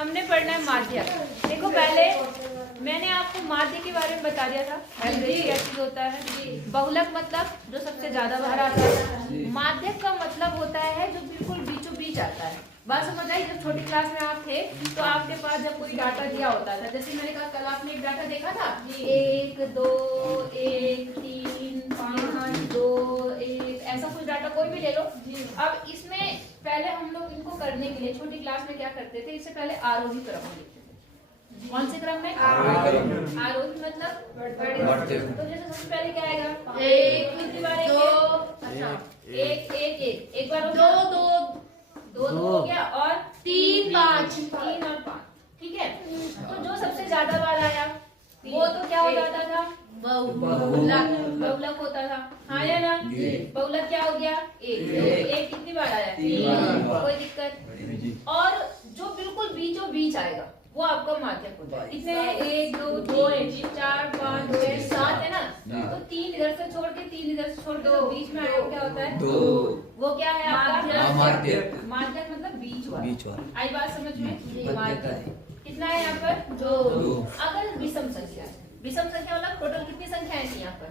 हमने पढ़ना है माध्य। देखो पहले मैंने आपको माध्य के बारे में बता दिया था, एवरेज क्या चीज होता है। बहुलक मतलब जो सबसे ज्यादा बाहर आता है। माध्य का मतलब होता है जो बिल्कुल बीचों बीच आता है। बात समझ आई? जब छोटी क्लास में आप थे तो आपके पास जब कोई डाटा दिया होता था, जैसे मैंने कहा कल आपने एक डाटा देखा था 1 2 1 3 5 2 1, ऐसा कुछ डाटा कोई भी ले लो। अब इसमें पहले हम लोग इनको करने के लिए छोटी क्लास में क्या करते थे, इससे पहले आरोही क्रम में लिखते थे। कौन से क्रम में? आरोही मतलब बढ़ते। तो जैसे सबसे पहले क्या आएगा? 1 कितनी बार? 2। अच्छा 1 1 1 एक बार 2 2 2 हो गया और 3 5 3 और 5। ठीक है, तो जो सबसे ज्यादा बार आया वो तो क्या हो जाता था? बहुलक होता था। हाँ या ना? बहुलक क्या हो गया? एक कितनी बार आया? 3। कोई दिक्कत? और जो बिल्कुल बीचों बीच आएगा वो आपका माध्यक होता है। कितने हैं? 1 2 3 4 5 6 7 है ना? तो 3 इधर से छोड़ के 3 इधर से छोड़ के बीच में आया क्या होता है? 2। वो क्या है आपका? माध्यक। माध्यक मतलब बीच वाला। आई बात समझ में? माध्यक कितना है यहाँ पर? 2। अगर विषम संख्या है, विषम संख्या मतलब टोटल कितनी संख्याएं थी यहाँ पर?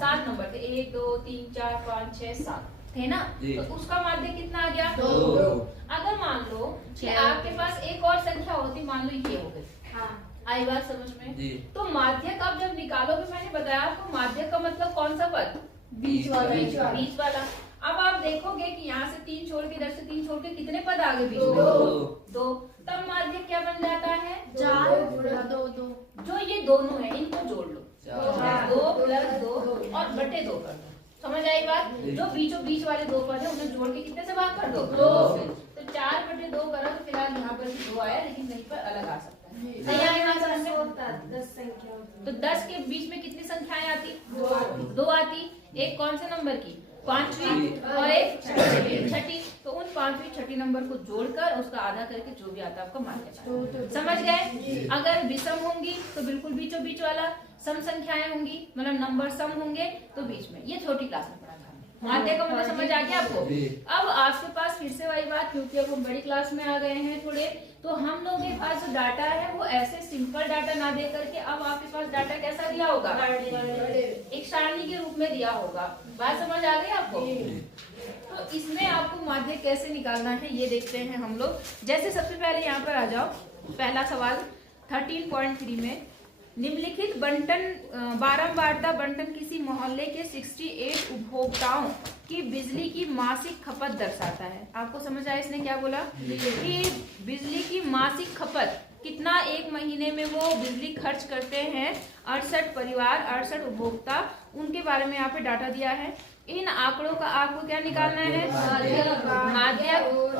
7 नंबर थे। 1 2 3 4 5 6 7 थे ना? तो उसका माध्य कितना आ गया? 2। अगर मान लो कि आपके पास एक और संख्या होती, मान लो ये हो गई। आई बात समझ में? तो माध्यक अब जब निकालोगे, मैंने बताया आपको माध्यक का मतलब कौन सा पद? बीच वाला। बीच वाला। अब आप देखोगे कि यहाँ से 3 छोड़ के इधर से 3 छोड़ के कितने पद आगे बीच में? 2। तब माध्य क्या बन जाता है? 4 2 2। जो ये दोनों है इनको जोड़ लो, 2 + 2 और बटे 2 कर दो। समझ आई बात? जो बीचों बीच वाले 2 पद है उन्हें जोड़ के कितने से भाग कर दो? 2। तो 4 बटे 2 करो तो फिलहाल यहाँ पर 2 आया, लेकिन कहीं पर अलग आ सकता है। सही आएगा? 10 संख्या। तो 10 के बीच में कितनी संख्याएं आती? 2 आती। एक कौन से नंबर की? 5वीं और एक छठी। तो उन 5वीं 6ठी नंबर को जोड़कर उसका आधा करके जो भी आता है आपका माध्य। समझ गए? अगर विषम होंगी तो बिल्कुल बीचों बीच वाला, सम संख्याएं होंगी मतलब नंबर सम होंगे तो बीच में। ये छोटी क्लास में पढ़ा था। माध्य का मतलब समझ आ गया आपको? अब आपके पास फिर से वही बात, क्योंकि अब हम बड़ी क्लास में आ गए हैं थोड़े, तो हम लोग के पास जो डाटा है वो ऐसे सिंपल डाटा ना दे करके अब आपके पास डाटा कैसा दिया होगा? एक सारणी के रूप में दिया होगा। बात समझ आ गई आपको? तो इसमें आपको माध्य कैसे निकालना है ये देखते हैं हम लोग। जैसे सबसे पहले यहाँ पर आ जाओ, पहला सवाल 13.3 में निम्नलिखित बंटन बारंबारता बंटन किसी मोहल्ले के 68 उपभोक्ताओं की बिजली की मासिक खपत दर्शाता है। आपको समझ आया इसने क्या बोला? कि बिजली की मासिक खपत कितना एक महीने में वो बिजली खर्च करते हैं। 68 परिवार, 68 उपभोक्ता, उनके बारे में यहाँ पे डाटा दिया है। इन आंकड़ों का आपको क्या निकालना है?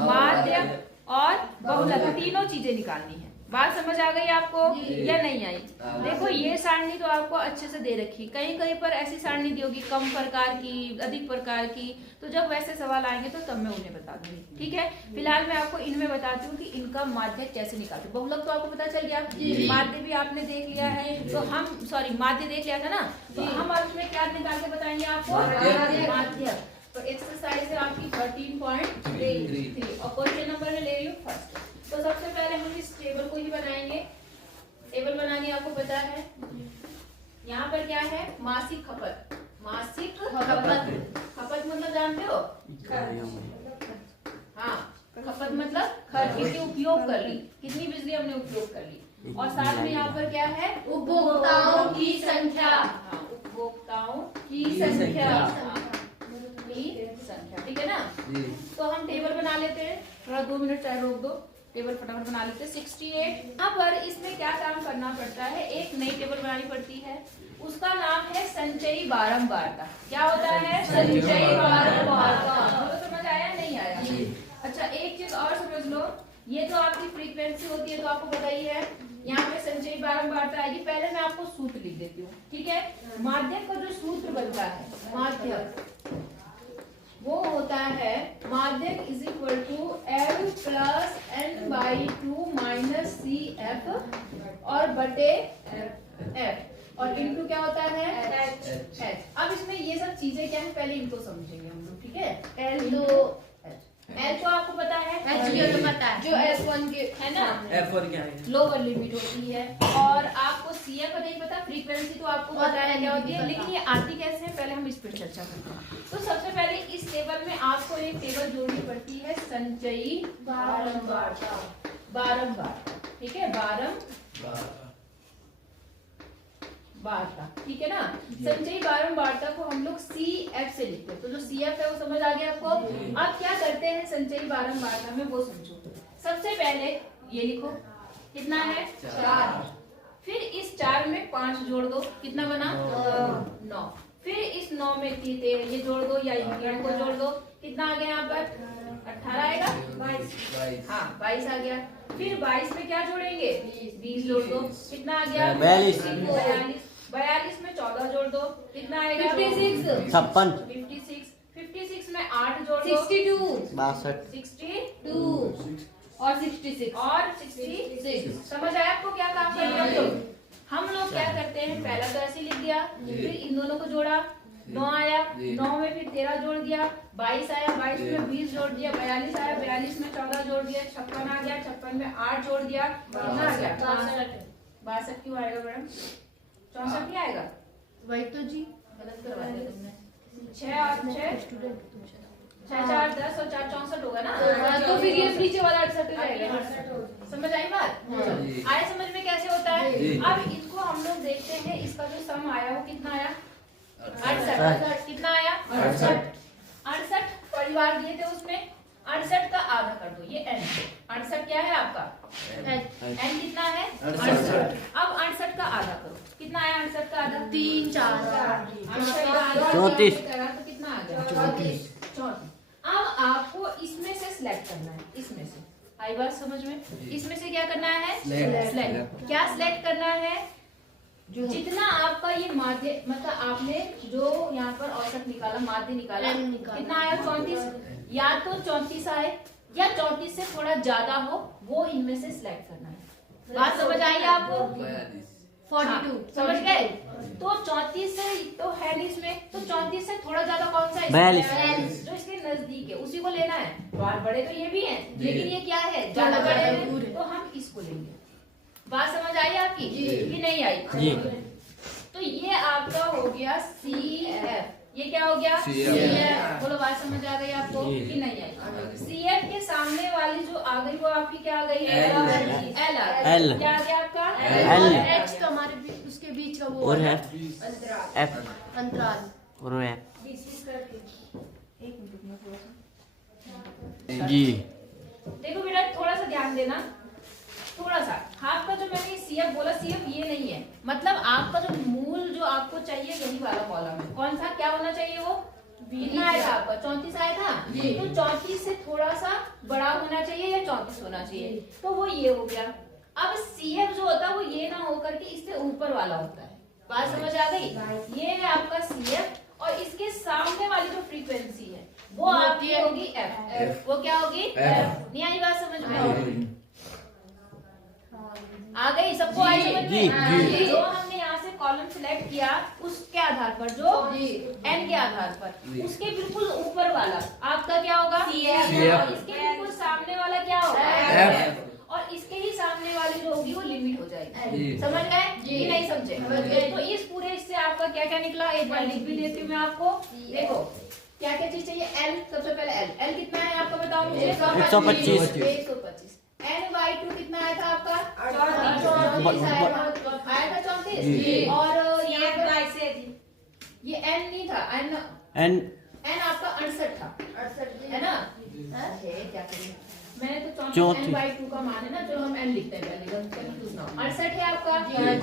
माध्य और बहुलक, तीनों चीजें निकालनी है। बात समझ आ गई आपको या नहीं आई? देखो ये सारणी तो आपको अच्छे से दे रखी, कहीं कहीं पर ऐसी सारणी दी होगी कम प्रकार की, अधिक प्रकार की, तो जब वैसे सवाल आएंगे तो तब मैं उन्हें बता दूंगी। ठीक है, फिलहाल मैं आपको इनमें बताती हूँ कि इनका माध्य कैसे निकालते। बहुलक तो आपको पता चल गया, माध्य भी आपने देख लिया है, तो हम माध्य देख लिया था ना, तो हम उसमें क्या निकाल के बताएंगे आपको? माध्य। तो एक्सरसाइज है आपकी 13.3 और क्वेश्चन नंबर में ले रही हूँ फर्स्ट। तो सबसे पहले हम इस टेबल को ही बनाएंगे। टेबल बनानी आपको पता है। यहाँ पर क्या है? मासिक खपत। मासिक खपत, खपत मतलब जानते हो? हाँ, खपत मतलब खर्च, कितनी उपयोग कर ली, कितनी बिजली हमने उपयोग कर ली। और साथ में यहाँ पर क्या है? उपभोक्ताओं की संख्या। उपभोक्ताओं की संख्या, ठीक है ना? तो हम टेबल बना लेते हैं, थोड़ा 2 मिनट चाहे रोक दो, टेबल फटाफट बना लेते हैं। 68। यहाँ पर इसमें क्या काम करना पड़ता है? एक नई टेबल बनानी पड़ती है, उसका नाम है संचयी बारंबारता। क्या होता है? संचयी बारंबारता। समझ आया नहीं आया? अच्छा एक चीज और समझ लो, ये तो आपकी फ्रीक्वेंसी होती है तो आपको पता ही है। यहाँ पे संचयी बारंबारता आएगी। पहले मैं आपको सूत्र लिख देती हूँ, ठीक है? माध्यक का जो सूत्र बनता है, माध्यक वो होता है माध्यक = L + N/2 - CF और बटे F और इनटू क्या होता है? H। अब इसमें ये सब चीजें क्या है पहले इनको समझेंगे हम लोग, ठीक है? L तो एल को आपको पता है, तो पता है जो S1 के है ना, F1 क्या है? लोअर लिमिट होती है। और आपको CF नहीं पता, फ्रीक्वेंसी तो आपको पता है क्या होती है, लेकिन ये आती कैसे है पहले हम इस पर चर्चा करते हैं। तो सबसे पहले इस टेबल में आपको एक टेबल जोड़नी पड़ती है, संचयी बारंबारता, ठीक है, बारंबारता, ठीक है ना। संचयी बारंबारता को हम लोग CF से लिखते हैं, तो जो CF है वो समझ आ गया आपको। अब क्या करते हैं संचयी बारंबारता में वो समझो। सबसे पहले ये लिखो, कितना है 4, फिर इस 4 में 5 जोड़ दो, कितना बना 9, फिर इस 9 में ये जोड़ दो या इन को जोड़ दो, कितना आ गया यहाँ पर 18 आएगा, 22, हाँ 22 आ गया। फिर 22 में क्या जोड़ेंगे 20 जोड़ दो, कितना आ गया 42, 42 में 14 जोड़ दो, कितना आएगा 56, 56 में 8 जोड़ दो 62 और 66 समझ आया आपको क्या काम कर रहे हो। हम लोग क्या करते हैं, पहला तो ऐसे लिख दिया, फिर इन दोनों को जोड़ा, 9 आया, 9 में फिर 13 जोड़ दिया, 22 आया, 22 में 20 जोड़ दिया, 42 आया, 42 में 14 जोड़ दिया, 56 आ गया, 56 में 8 जोड़ दिया, कितना आ गया 62 क्यों आएगा मैडम, 64 नहीं आएगा, वही तो जी गलत करवा दिया तुमने। 6 और 6 6 4 10 और 4 64 होगा ना, तो फिर ये नीचे वाला 68 हो जाएगा। समझ आई बात, आया समझ में कैसे होता है। अब इसको हम लोग देखते हैं, इसका जो सम आया वो कितना आया 68, कितना आया 68 परिवार दिए थे उसमें 68 का आधा कर दो, ये n, 68 क्या है आपका n कितना है 68। अब 68 का आधा करो, कितना आया 68 का आधा 3 4 34, तो कितना आ गया 34। अब आपको इसमें से सिलेक्ट करना है, इसमें से आई बात समझ में, इसमें से क्या करना है सिलेक्ट, क्या सिलेक्ट करना है, जितना आपका ये माध्य, मतलब आपने जो यहाँ पर औसत निकाला, माध्य निकाला, कितना आया 34, या तो 34 आए या 34 से थोड़ा ज्यादा हो, वो इनमें से सिलेक्ट करना है। बात समझ आई आपको 42 समझ गए। तो 34 से तो है नहीं इसमें, तो 34 से थोड़ा ज्यादा कौन सा है 42, जो इसके नजदीक है उसी को लेना है। बार बड़े तो ये भी हैं, लेकिन ये क्या है ज्यादा बड़े हैं, तो हम इसको लेंगे। बात समझ आई आपकी कि नहीं आई? तो ये आपका हो गया CF, ये क्या हो गया CF, बोलो बात समझ आ गई आपको कि नहीं आई? CF के सामने वाली जो आ गई वो आपकी क्या आ गई L, क्या आ गया आपका L, H तो हमारे उसके बीच का वो और है अंतराल और है एक मिनट में थोड़ा सा जी। देखो बेटा थोड़ा सा ध्यान देना, थोड़ा सा आपका जो मैंने CF बोला, CF ये नहीं है, मतलब आपका जो मूल जो आपको चाहिए वही वाला कॉलम है। कौन सा क्या होना चाहिए वो, कितना आया था आपका 34 आया था, तो 34 से थोड़ा सा बड़ा होना चाहिए या 34 होना चाहिए, तो वो ये हो गया। अब CF जो होता है वो ये ना होकर के इससे ऊपर वाला होता है। बात समझ आ गई? ये है आपका CF, और इसके सामने वाली जो फ्रीक्वेंसी है वो आपकी होगी F। वो क्या होगी F। नहीं आई बात समझ में? आ गई सबको? आई समझ में? जो हमने यहाँ से कॉलम सिलेक्ट किया उसके आधार पर, जो n के आधार पर, उसके बिल्कुल ऊपर वाला आपका क्या होगा CF, इसके बिल्कुल सामने वाला क्या होगा F, और इसके ही सामने वाली जो होगी वो लिमिट हो जाएगी। समझ गए कि नहीं समझे? तो इस पूरे इससे आपका क्या क्या निकला, एक बार लिख भी देती हूँ मैं आपको। देखो क्या क्या चीज चाहिए, L, सबसे पहले L कितना है आपका बताओ मुझे? 125। N/2 कितना आया था आपका 34 आया था 34, और ये N नहीं था, N आपका 68 था, 68 है ना? क्या करें, मैंने तो 34 N/2 का मान है ना, जो हम N लिखते हैं पहले 68 है आपका।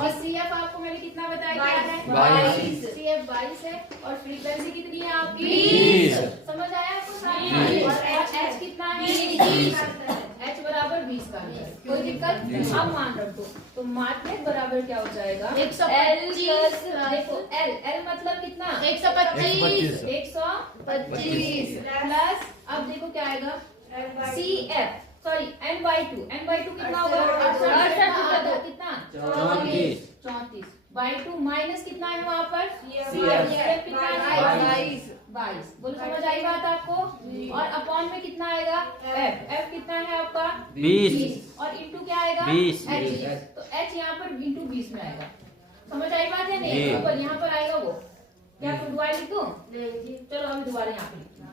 और CF आपको मैंने कितना बताया क्या है 22, CF 22 है, और फ्रीक्वेंसी कितनी है आपकी 20। समझ आया आपको सारी? और H कितना है H बराबर 20 का है, कोई दिक्कत? अब मान रखो, तो माध्यक बराबर क्या हो जाएगा 125। देखो L मतलब कितना 125 प्लस, अब देखो क्या आएगा CF, सॉरी N/2 कितना होगा 68, कितना 34/2 माइनस कितना है वहाँ पर CF कितना है 22। बोलो समझ आई बात आपको? और अपॉन में कितना आएगा? एफ। एफ कितना है आपका? 20। और इंटू क्या आएगा? 20। एच। तो एच यहाँ पर इंटू 20 में आएगा। समझ आई बात है नहीं? जी। ऊपर यहाँ पर आएगा वो। क्या आपको दोबारा लिख दूं? चलो हम दोबारा यहाँ पे लिखते हैं।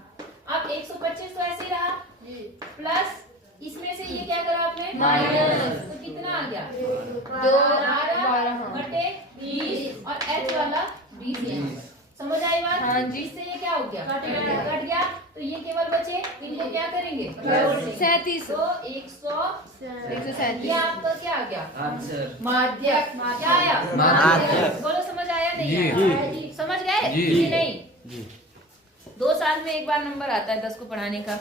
अब 125 तो ऐसे ही रहा, प्लस इसमें से ये क्या करा आपने? माइनस। तो कितना आ गया? 12 बटे 20 और एच वाला 20। समझ आई बात? हाँ जी। इससे ये क्या हो गया? कट गया। तो ये केवल बचे, इनको क्या करेंगे? 37। तो 137। ये आपका क्या आ गया? माध्यक। क्या आया? माध्यक। बोलो समझ आया नहीं आया? जी। समझ गए जी। नहीं? 2 साल में एक बार नंबर आता है 10 को पढ़ाने का।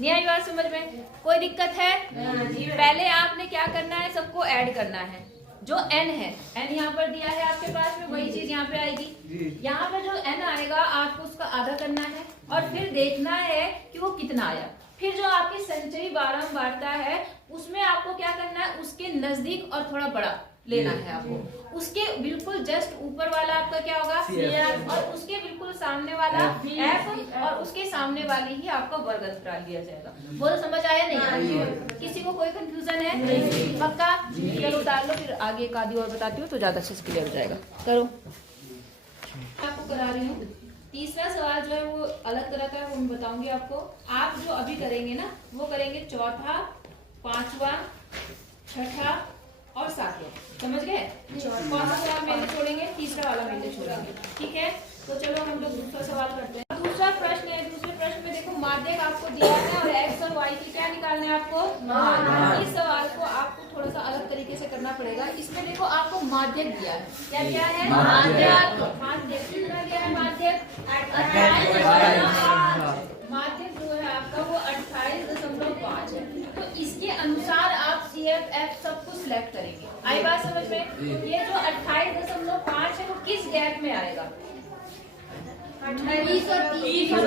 नहीं आई बात समझ में? कोई दिक्कत है? पहले आपने क्या करना है? सबको ऐड करना है। जो n है, n यहाँ पर दिया है आपके पास में, वही चीज यहाँ पे आएगी। यहाँ पे जो n आएगा आपको उसका आधा करना है और फिर देखना है कि वो कितना आया। फिर जो आपकी संचयी बारंबारता है उसमें आपको क्या करना है? उसके नजदीक और थोड़ा बड़ा लेना है आपको। उसके बिल्कुल जस्ट ऊपर वाला आपका क्या होगा? CF। और उसके बिल्कुल सामने वाला F और उसके सामने वाली ही आपका वर्ग अंतराल लिया जाएगा। बोलो समझ आया नहीं? किसी को कोई कंफ्यूजन है? पक्का? चलो उतार लो, फिर आगे एक आधी और बताती हूँ तो ज्यादा अच्छे से क्लियर हो जाएगा। करो, आपको करा रही हूँ। तीसरा सवाल जो है वो अलग तरह का है, वो मैं बताऊंगी आपको। आप जो अभी करेंगे ना वो करेंगे चौथा, पांचवा, छठा और सातवां। समझ गए? कौन सा सवाल मेले छोड़ेंगे? तीसरा वाला मेले छोड़ेंगे। ठीक है, तो चलो हम लोग दूसरा सवाल करते हैं। दूसरा प्रश्न है। दूसरे प्रश्न में देखो माध्यक आपको दिया है और एक्स और वाई की क्या निकालना है आपको? इस सवाल को आपको थोड़ा सा अलग तरीके से करना पड़ेगा। इसमें देखो आपको माध्यक दिया है। क्या दिया है? माध्यक कितना दिया है? माध्यक माध्यक जो है आपका वो 28.5 है। तो इसके अनुसार आप CF F सब कुछ सिलेक्ट करेंगे। आई बात समझ में? ये जो 28.5 है वो किस गैप में आएगा? 20 और 30 के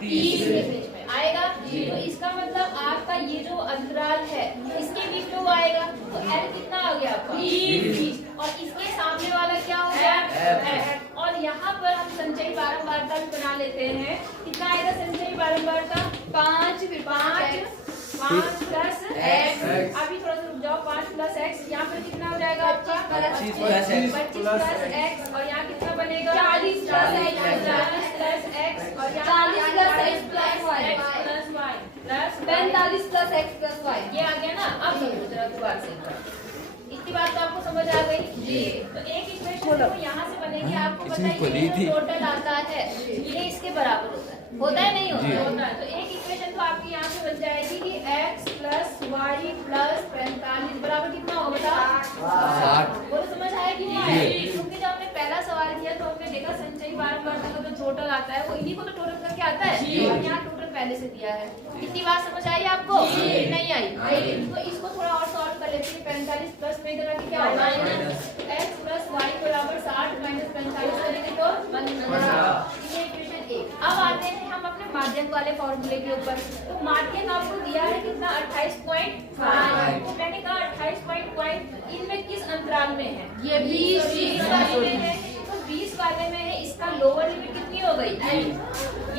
बीच में आएगा। तो इसका मतलब आपका ये जो अंतराल है इसके बीच में वो आएगा। तो L कितना आ गया आपका? 20। और इसके सामने वाला क्या हो गया? F। और यहाँ पर हम संचयी बारंबारता भी बना लेते हैं। कितना आएगा संचयी बारंबारता? 5 प्लस x। अभी थोड़ा सा रुक जाओ। 5 प्लस x यहाँ पर कितना हो जाएगा आपका? 25 प्लस x। और यहाँ कितना बनेगा? 40 प्लस x। और यहाँ 40 plus x plus y plus 45 plus x plus y। ये आ गया ना? अब समझो जरा दोबारा से। इतनी बात तो आपको समझ आ गई? जी। तो एक इक्वेशन देखो यहाँ से बनेगी। आपको पता है ये जो टोटल आता है ये इसके बराबर होता है। होता है नहीं होता? होता है। तो एक इक्वेशन तो आपकी यहाँ पे बन जाएगी कि x प्लस वाई प्लस 45 बराबर कितना होगा? 60। बोलो समझ आया कि नहीं? क्योंकि जब हमने पहला सवाल किया तो हमने देखा संचयी बारंबारता का जो टोटल आता है वो इन्हीं को तो टोटल करके आता है। और यहाँ टोटल पहले से दिया है। इतनी बात समझ आई आपको? नहीं आई? तो इसको थोड़ा और सॉल्व कर लेते हैं। 45 प्लस में इधर आके क्या होगा? x प्लस वाई बराबर 60 माइनस 45 करेंगे तो 15। ये इक्वेशन 1। अब आते हैं हम अपने माध्यक वाले फॉर्मूले के ऊपर। तो माध्यक आपको दिया है कितना? 28.5। तो मैंने कहा 28.5 इनमें किस अंतराल में है? ये 20 वाले में है। तो 20 वाले में है। इसका लोअर लिमिट कितनी हो गई?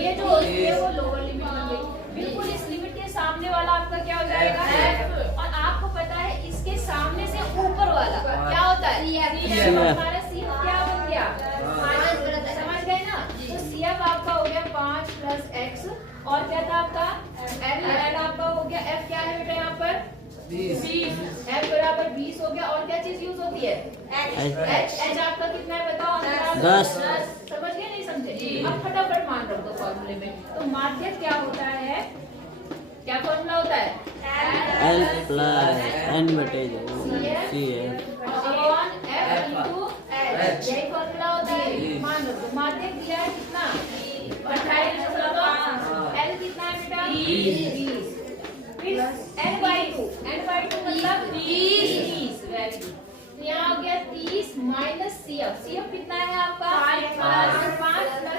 ये जो होती है वो लोअर लिमिट हो गई। बिल्कुल इस लिमिट के सामने वाला आपका क्या हो जाएगा? F। और आपको पता है इसके सामने से ऊपर वाला क्या होता है? हमारा CF क्या बन गया? समझ गए ना? तो CF आपका हो गया 5 प्लस x। और क्या था आपका? L आपका हो गया। F क्या है बेटा यहाँ पर? 20। F बराबर 20 हो गया। और क्या चीज यूज होती है? H आपका कितना है बताओ? 10। समझ गए नहीं समझे? अब फटाफट मान रख दो फॉर्मूले में। तो माध्यक क्या होता है? क्या फॉर्मूला होता है? L प्लस N बटे CF upon F into H। यही फॉर्मूला होता है। मान रखो माध्यक दिया है कितना? 28.5। L कितना है बेटा? 20। फिर N/2 मतलब 30। Very good. यहाँ हो गया 30 माइनस CF। CF कितना है आपका?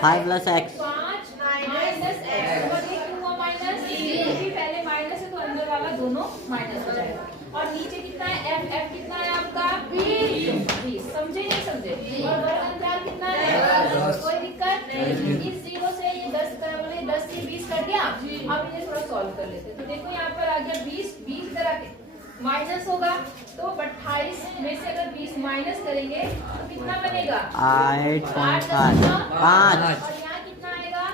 5 प्लस x। 5 minus x। और ये क्यों हुआ माइनस? क्योंकि पहले माइनस है तो अंदर वाला दोनों माइनस हो जाएगा। और नीचे कितना है? F कितना है आपका? 20। समझे नहीं समझे? और वर्ग अंतराल कितना है? कोई दिक्कत नहीं। इस 0 गया? अब इन्हें थोड़ा सॉल्व कर लेते हैं। तो देखो यहाँ पर आ गया 20, 20 इधर आके माइनस होगा, तो 28 में से अगर 20 माइनस करेंगे तो कितना बनेगा? 8.5 5। 5 और यहाँ कितना आएगा?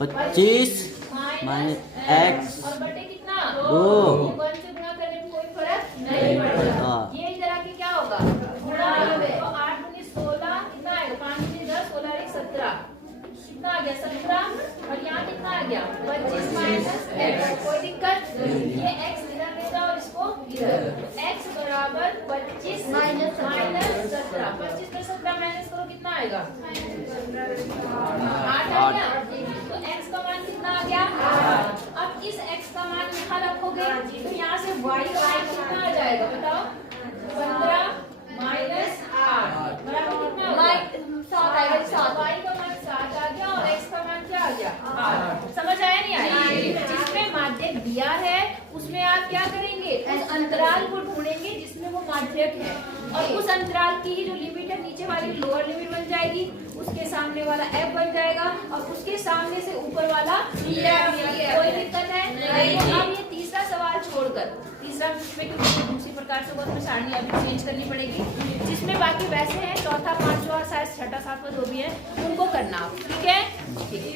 25 माइनस x और बटे कितना? 2 1 से गुणा करने में कोई फर्क नहीं पड़ता। ये इधर आके क्या होगा? गुणा तो 8 दूनी 16 कितना आएगा? 5 दूनी 10, 16 और 1 17 कितना आ गया? 17। और यहाँ कितना आ गया? 25 माइनस x। कोई दिक्कत? ये x इधर ले जाओ और इसको इधर। x बराबर 25 माइनस 17। 25 में 17 माइनस करो कितना आएगा? 8 आ गया। तो x का मान कितना आ गया? 8। अब इस x का मान यहाँ रखोगे तो यहाँ से y का मान कितना आ जाएगा? बताओ। 15 माइनस 8 बराबर कितना होगा? 7 आएगा। 7 y का मान 7 आ गया और x का मान क्या आ गया? 8। समझ आया नहीं आया? जिसमें माध्यक दिया है उसमें आप क्या करेंगे? उस अंतराल को ढूंढेंगे जिसमें वो माध्यक है, और उस अंतराल की ही जो लिमिट है नीचे वाली लोअर लिमिट बन जाएगी, उसके सामने वाला f बन जाएगा और उसके सामने से ऊपर वाला कोई दिक्कत है नहीं। तो अब ये तीसरा सवाल छोड़कर, तीसरा में क्योंकि दूसरी प्रकार से होगा तो सारणी अभी चेंज करनी पड़ेगी, जिसमें बाकी वैसे हैं चौथा, पांचवा और शायद छठा, सातवां जो भी है उनको करना आप। ठीक है? ठीक है।